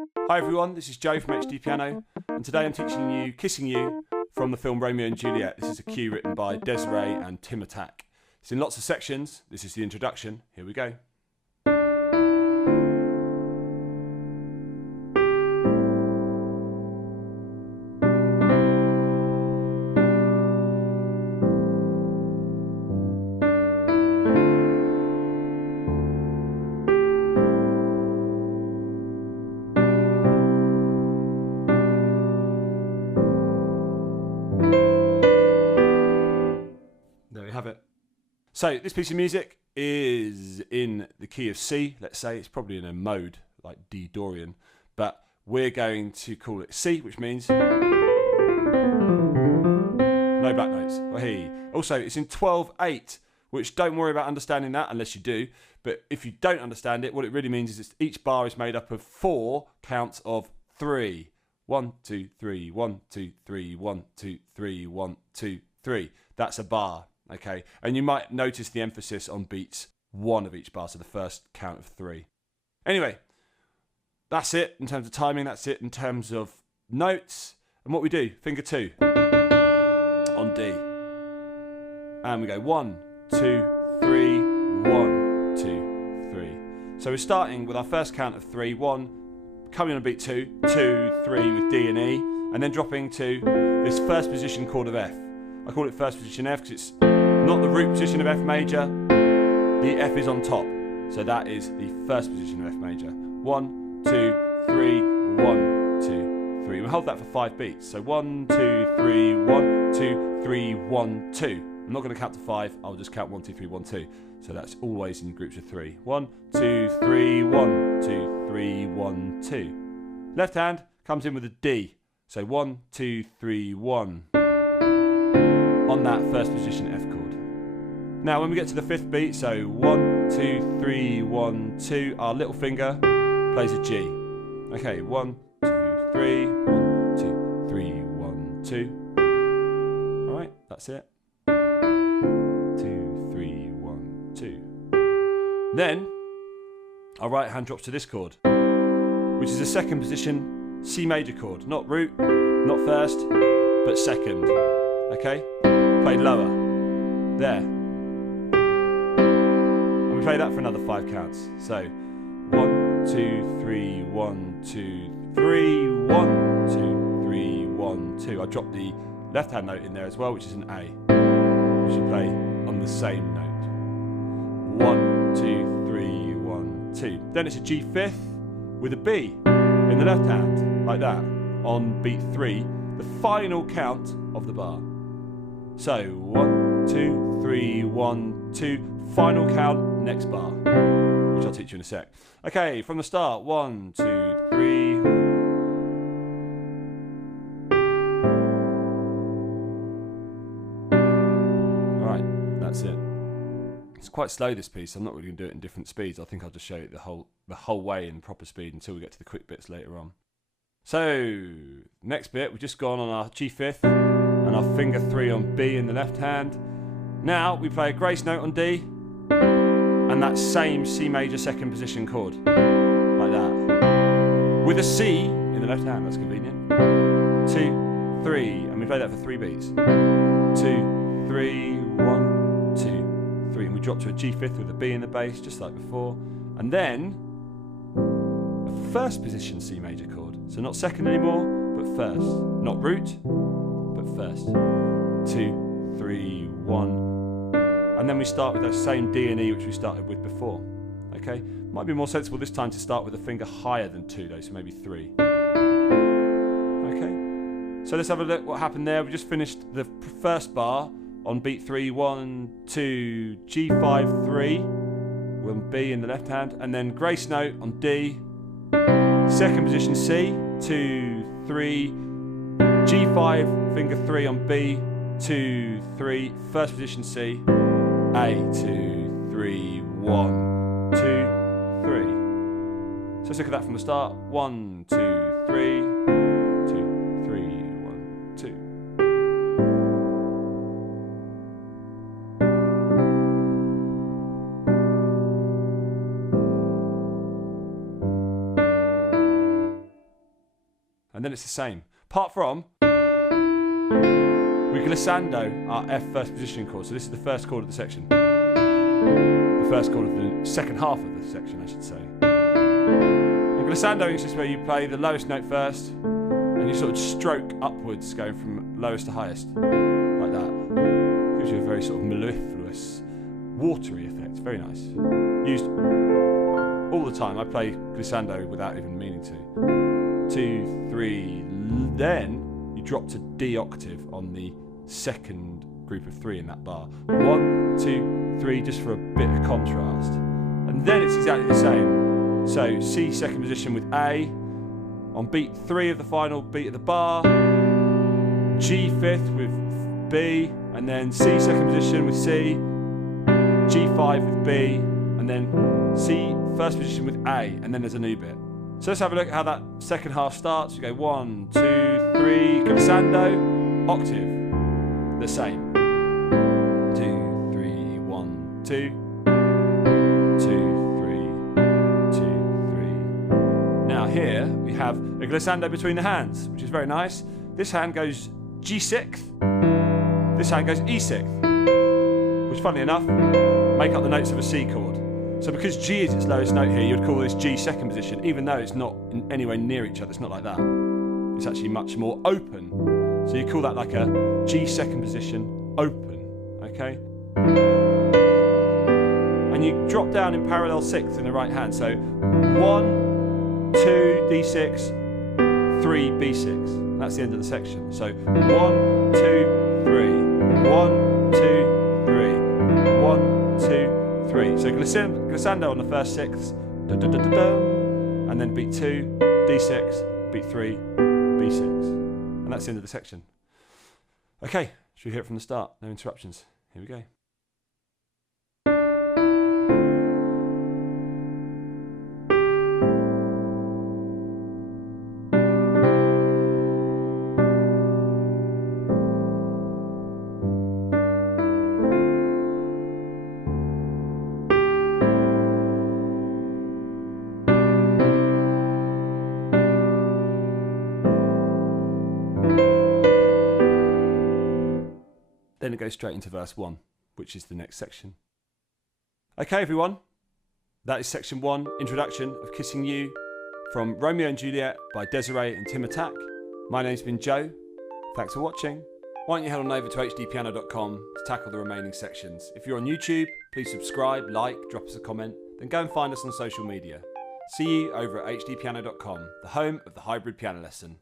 Hi everyone, this is Joe from HDpiano, and today I'm teaching you Kissing You from the film Romeo and Juliet. This is a cue written by Desiree and Tim Attack. It's in lots of sections. This is the introduction. Here we go. There we have it. So this piece of music is in the key of C, let's say. It's probably in a mode like D Dorian, but we're going to call it C, which means no black notes. Hey. Also, it's in 12/8, which don't worry about understanding that unless you do. But if you don't understand it, what it really means is each bar is made up of 4 counts of 3. 1, 2, 3, 1, 2, 3, 1, 2, 3, 1, 2, 3. That's a bar. Okay, and you might notice the emphasis on beats 1 of each bar, so the first count of 3. Anyway, that's it in terms of timing, that's it in terms of notes. And what we do, finger 2 on D. And we go 1, 2, 3, 1, 2, 3. So we're starting with our first count of 3, 1, coming on beat 2, 2, 3 with D and E, and then dropping to this first position chord of F. I call it first position F because it's not the root position of F major, the F is on top. So that is the first position of F major. 1, 2, 3, 1, 2, 3. We hold that for 5 beats. So 1, 2, 3, 1, 2, 3, 1, 2. I'm not going to count to 5, I'll just count 1, 2, 3, 1, 2. So that's always in groups of 3. 1, 2, 3, 1, 2, 3, 1, 2. Left hand comes in with a D. So 1, 2, 3, 1. On that first position F chord. Now when we get to the 5th beat, so 1, 2, 3, 1, 2, our little finger plays a G. Okay, 1, 2, 3, 1, 2, 3, 1, 2. Alright, that's it. 2, 3, 1, 2. Then our right hand drops to this chord, which is a second position C major chord. Not root, not first, but second. Okay? Played lower. There. And we play that for another 5 counts. So 1, 2, 3, 1, 2, 3, 1, 2, 3, 1, 2. I dropped the left hand note in there as well, which is an A, which you play on the same note. 1, 2, 3, 1, 2. Then it's a G fifth with a B in the left hand, like that, on beat 3, the final count of the bar. So 1, 2, 3, 1, 2, final count, next bar, which I'll teach you in a sec. Okay, from the start, 1, 2, 3. Alright, that's it. It's quite slow, this piece. I'm not really going to do it in different speeds. I think I'll just show you the whole way in proper speed until we get to the quick bits later on. So, next bit, we've just gone on our G fifth and our finger 3 on B in the left hand. Now we play a grace note on D and that same C major second position chord, like that, with a C in the left hand. That's convenient. 2, 3, and we play that for 3 beats. 2, 3, 1, 2, 3, and we drop to a G fifth with a B in the bass, just like before, and then a first position C major chord. So not second anymore, but first. Not root, but first. 2, 3, 1. And then we start with that same D and E which we started with before. Okay? Might be more sensible this time to start with a finger higher than 2 though, so maybe 3. Okay? So let's have a look what happened there. We just finished the first bar on beat 3, 1, 2, G5, 3, with B in the left hand, and then grace note on D, second position C, 2, 3, G5, finger 3 on B, 2, 3, first position C, A, 2, 3, 1, 2, 3. So let's look at that from the start. 1, 2, 3, 2, 3, 1, 2. and then it's the same. Apart from, we glissando our F first position chord. So this is the first chord of the section. The first chord of the second half of the section, I should say. And glissando is just where you play the lowest note first, and you sort of stroke upwards, going from lowest to highest, like that. Gives you a very sort of mellifluous, watery effect. Very nice. Used all the time. I play glissando without even meaning to. 2, 3, then you drop to D octave on the second group of 3 in that bar. 1, 2, 3, just for a bit of contrast. And then it's exactly the same. So C second position with A, on beat 3 of the final beat of the bar, G fifth with B, and then C second position with C, G5 with B, and then C first position with A, and then there's a new bit. So let's have a look at how that second half starts. We go 1, 2, 3, glissando, octave, the same. 2, 3, 1, 2, 2, 3, 2, 3. Now here we have a glissando between the hands, which is very nice. This hand goes G6th, this hand goes E6th, which funnily enough make up the notes of a C chord. So because G is its lowest note here, you'd call this G second position, even though it's not anywhere near each other. It's not like that. It's actually much more open. So you call that like a G second position open, okay? And you drop down in parallel sixths in the right hand. So 1, 2, D6, 3, B6. That's the end of the section. So 1, 2, 3, 1, 2, 3, 1, 2, 3. So glissando on the first sixths, and then beat 2, D6, beat 3, B6. And that's the end of the section. Okay, should we hear it from the start? No interruptions. Here we go. Then it goes straight into verse 1, which is the next section. Okay, everyone, that is section 1, introduction of Kissing You, from Romeo and Juliet by Desiree and Tim Attack. My name's been Joe. Thanks for watching. Why don't you head on over to HDpiano.com to tackle the remaining sections. If you're on YouTube, please subscribe, like, drop us a comment, then go and find us on social media. See you over at HDpiano.com, the home of the hybrid piano lesson.